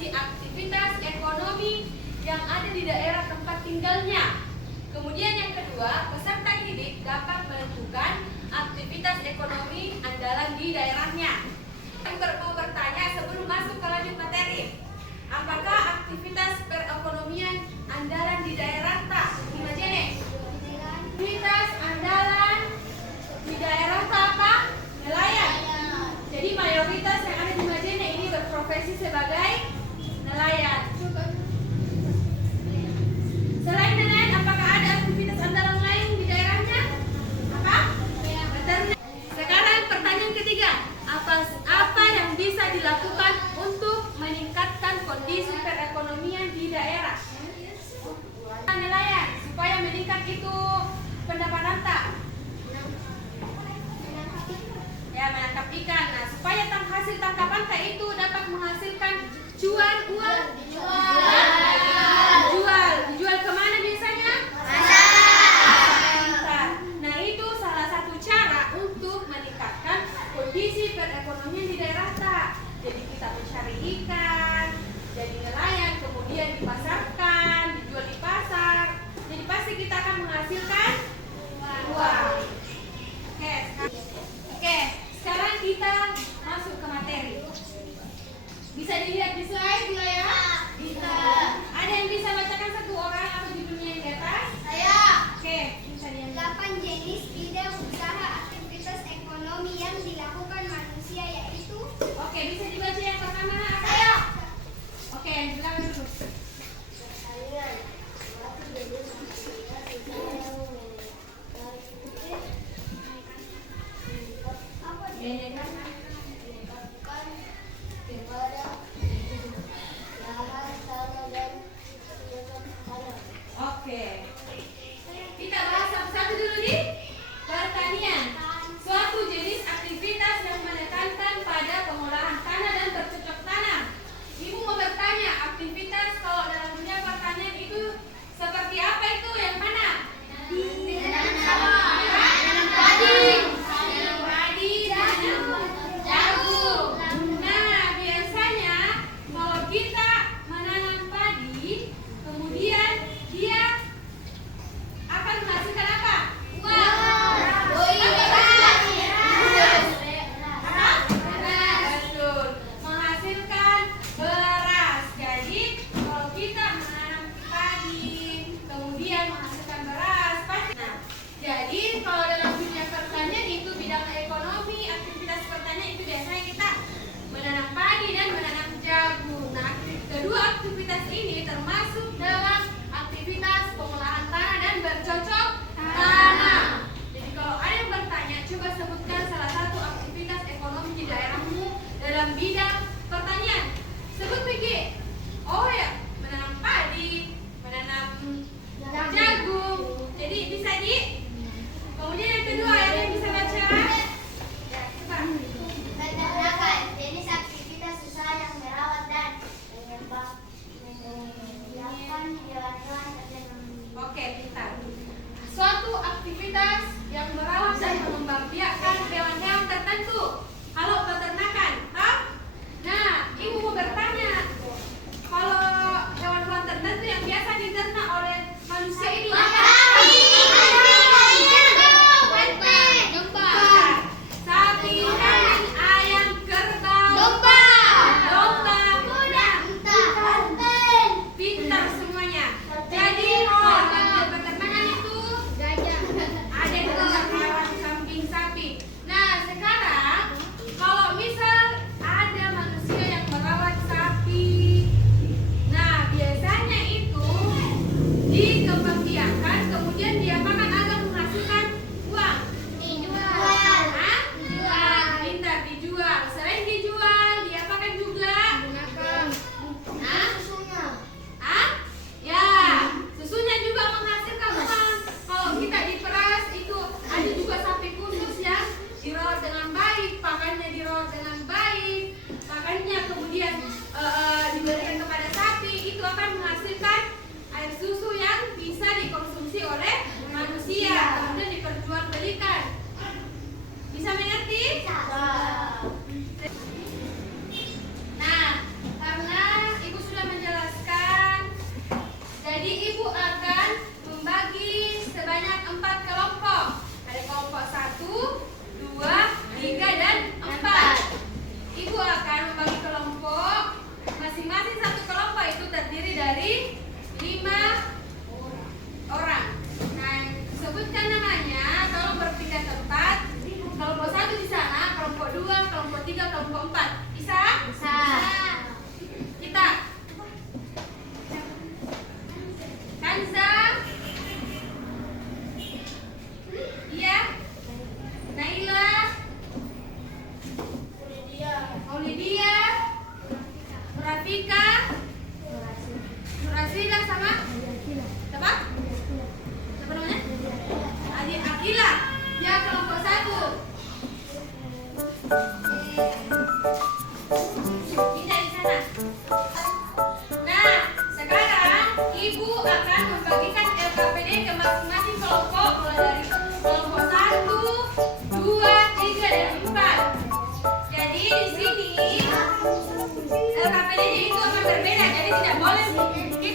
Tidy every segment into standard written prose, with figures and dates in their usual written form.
membatasi aktivitas ekonomi yang ada di daerah tempat tinggalnya. Kemudian yang kedua, peserta didik dapat menentukan aktivitas ekonomi andalan di daerahnya. Mau bertanya sebelum masuk ke lanjut materi, apakah aktivitas perekonomian andalan di daerah tak? Imajene. Aktivitas andalan di daerah tak apa? Nelayan. Jadi mayoritas yang ada di Majene ini berprofesi sebagai nelayan. Selain nelayan, apakah ada aktivitas andalan lain di daerahnya? Apa? Beternak. Sekarang pertanyaan ketiga, apa yang bisa dilakukan untuk meningkatkan kondisi perekonomian di daerah? Nelayan, supaya meningkat itu pendapatan tak? Ya, menangkap ikan. Nah, supaya hasil tangkapan tak itu dapat menghasilkan cuan uang. Dijual kemana biasanya? Pasar. Nah, itu salah satu cara untuk meningkatkan kondisi perekonomian di daerah tak. Jadi kita mencari ikan, jadi nelayan, kemudian dipasarkan, dijual di pasar. Jadi pasti kita akan menghasilkan uang. Oke, sekarang kita masuk ke materi. Bisa dilihat di slide dulu ya? Bisa. Ada yang bisa bacakan satu orang atau judulnya yang di atas? Saya. Oke, bisa dilihat. 8 jenis bidang usaha aktivitas ekonomi yang dilakukan manusia yaitu. Oke, bisa dibaca yang pertama apa? Saya. Oke, silakan dulu. Oke. Kita bahas satu-satu dulu di pertanian. Suatu jenis aktivitas yang menekankan pada pengolahan tanah dan bercocok tanam. Ibu mau bertanya, aktivitas kalau dalam dunia pertanian itu seperti apa itu? Yang mana? Menanam padi, menanam jagung. Nah, biasanya kalau kita menanam padi, kemudian dia akan menghasilkan apa? Uang. Betul. Menghasilkan beras. Jadi kalau kita menanam padi, kemudian menghasilkan beras, pasti. Nah, jadi kalau dalam dunia pertanian itu bidang ekonomi, aktivitas pertanian itu biasanya kita menanam padi dan menanam jagung. Nah, kedua aktivitas ini termasuk dalam aktivitas pengolahan tanah dan bercocok tanam. Jadi kalau ada yang bertanya, coba sebutkan salah satu aktivitas ekonomi di daerahmu dalam bidang pertanian. Sebut Vicky. Oh ya, menanam padi, menanam jagung. Jadi bisa di. Kemudian yang kedua, yang bisa baca? Ya, coba. Peternakan jenis aktivitas usaha yang merawat dan membiarkan hewan-hewan tertentu. Oke, pintar. Suatu aktivitas yang merawat dan mengembangbiakkan hewan-hewan tertentu. Halo peternakan,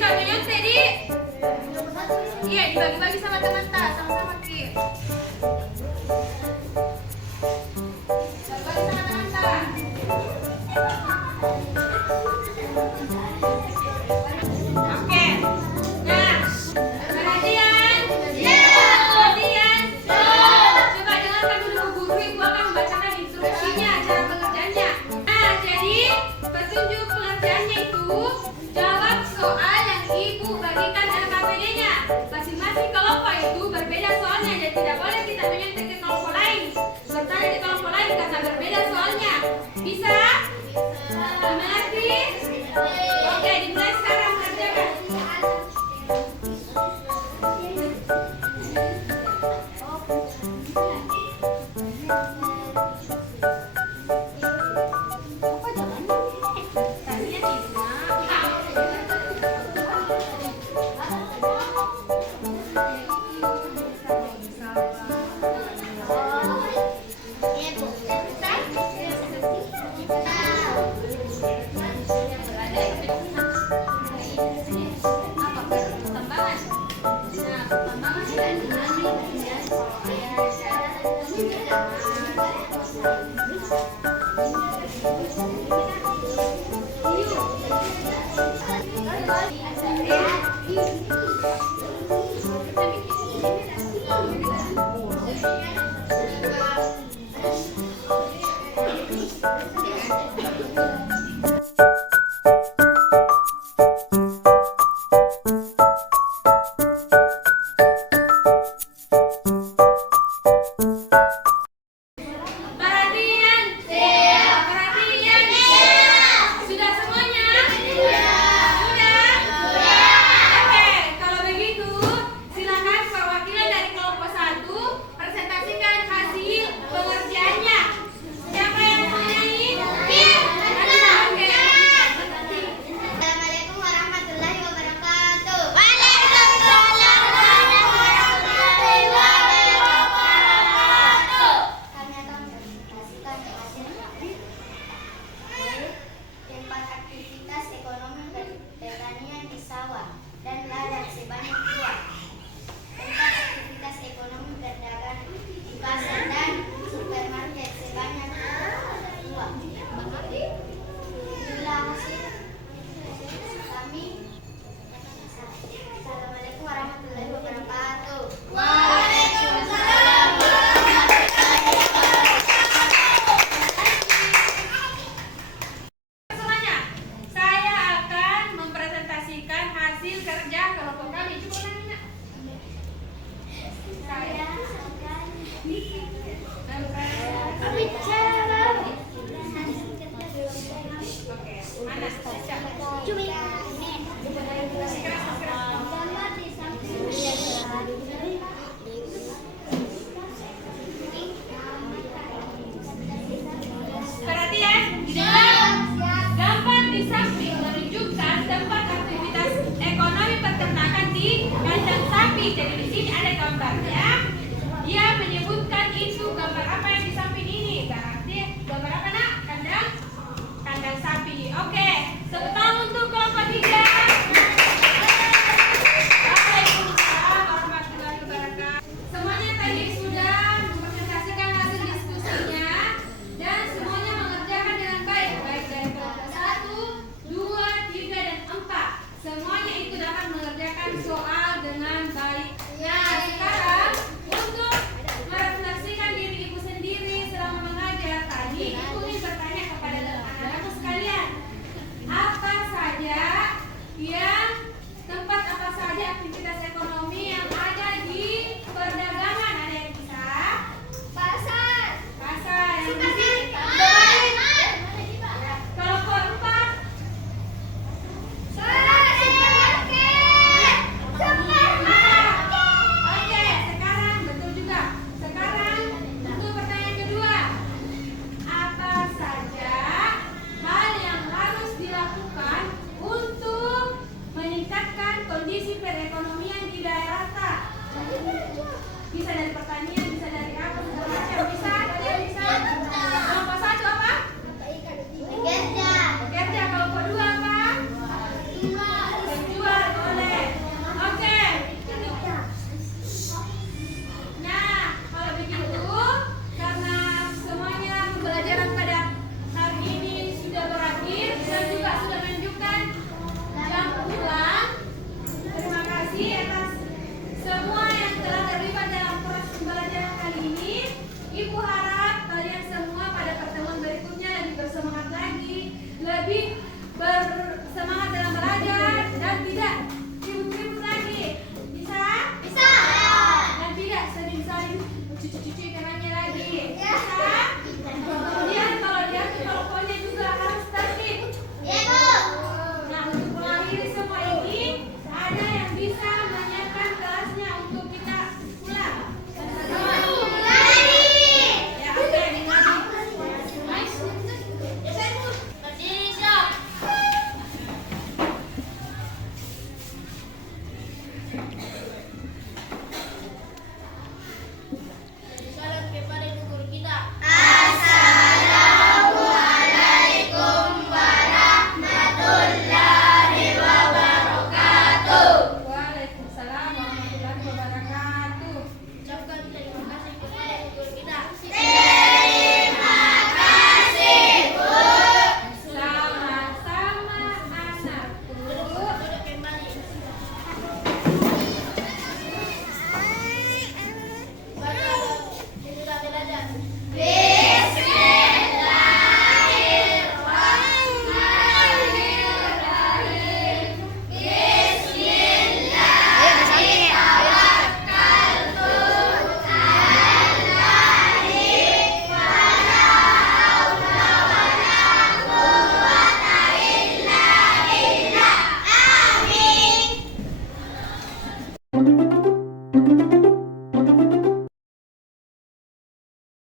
Kak Nyonya Teddy. Iya, dibagi-bagi sama teman tak, sama-sama Ki. Bagi sama teman tak. Oke. Nah, perhatian. Perhatian. Coba dengarkan dulu guru, ibu akan membacakan instruksinya, cara pengerjaannya. Nah, jadi petunjuk pengerjaannya itu jawab soal yang ibu bagikan dalam KPD-nya. Masing-masing kelompok itu berbeda soalnya dan tidak boleh kita menyontek ke kelompok lain. Bertanya di kelompok lain karena berbeda soalnya. Bisa? Mengerti? Oke, dimulai sekarang mengerjakan.